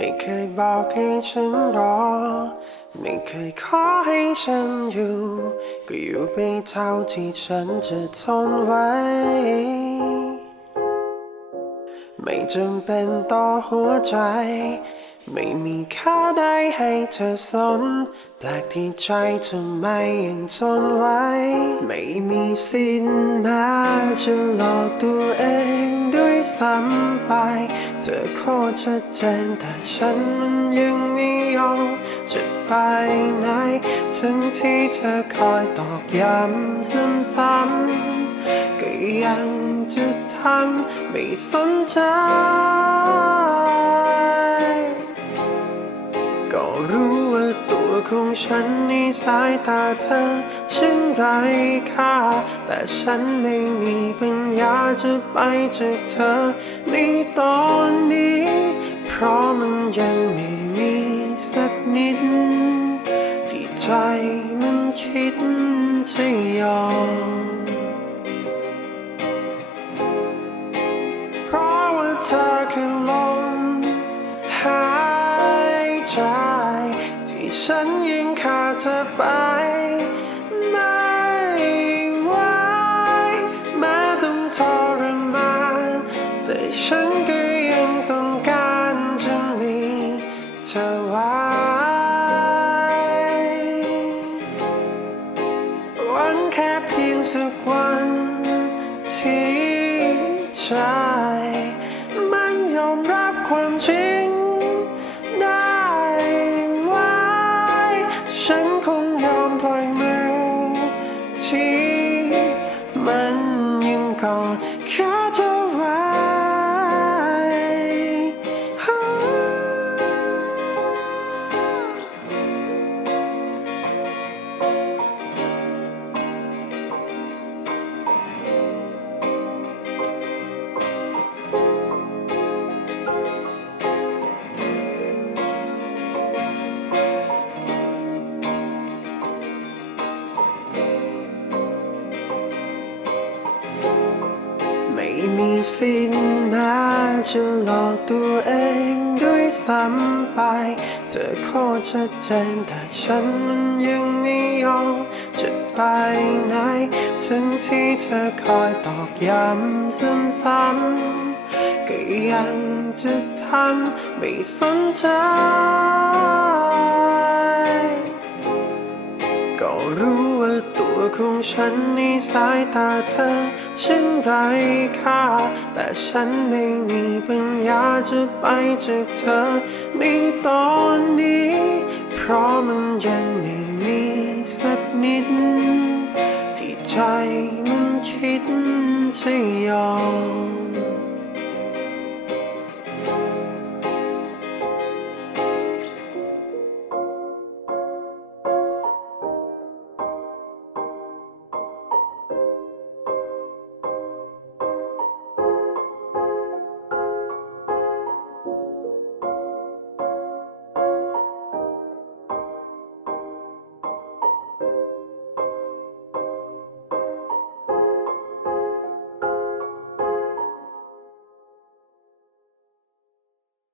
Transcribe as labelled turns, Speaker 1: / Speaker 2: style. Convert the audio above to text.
Speaker 1: ไม่เคยบอกให้ฉันรอ ไม่เคยขอให้ฉันอยู่ ก็อยู่ไปเท่าที่ฉันจะทนไว้ไม่จำเป็นต่อหัวใจ ไม่มีค่าใดให้เธอสน แปลกที่ใจทำไมยังทนไว้ ไม่มีสิทธิ์แม้จะหลอกตัวเองด้วยซ้ำไป เธอโคตรชัดเจนแต่ฉันมันยังไม่ยอมจะไปไหน ทั้งที่เธอคอยตอกย้ำซ้ำๆก็ยังจะทำไม่สนใจ ของฉันในสายตาเธอช่างไรค่า แต่ฉันไม่มีปัญญาจะไปจากเธอ ในตอนนี้ เพราะมันยังไม่มีสักนิด ที่ใจมันคิดจะยอมเพราะว่าเธอคือลมหายใจ ฉันยังขาดเธอไป ไม่ไหวแม้ต้องทรมานแต่ฉันก็ยังต้องการจะมีเธอไว้หวังแค่เพียงสักวันที่ใจ ยั ไม่มีสิ้นแม้จะหลอกตัวเองด้วยซ้ำไป เธอโคตรชัดเจนแต่ฉันมันยังไม่ยอมจะไปไหน ทั้งที่เธอคอยตอกย้ำซ้ำๆก็ยังจะทำไม่สนใจ ก็รู้ว่าตัวของฉันในสายตาเธอช่างไรค่า แต่ฉันไม่มีปัญญาจะไปจากเธอ ในตอนนี้ เพราะมันยังไม่มีสักนิด ที่ใจมันคิดจะยอม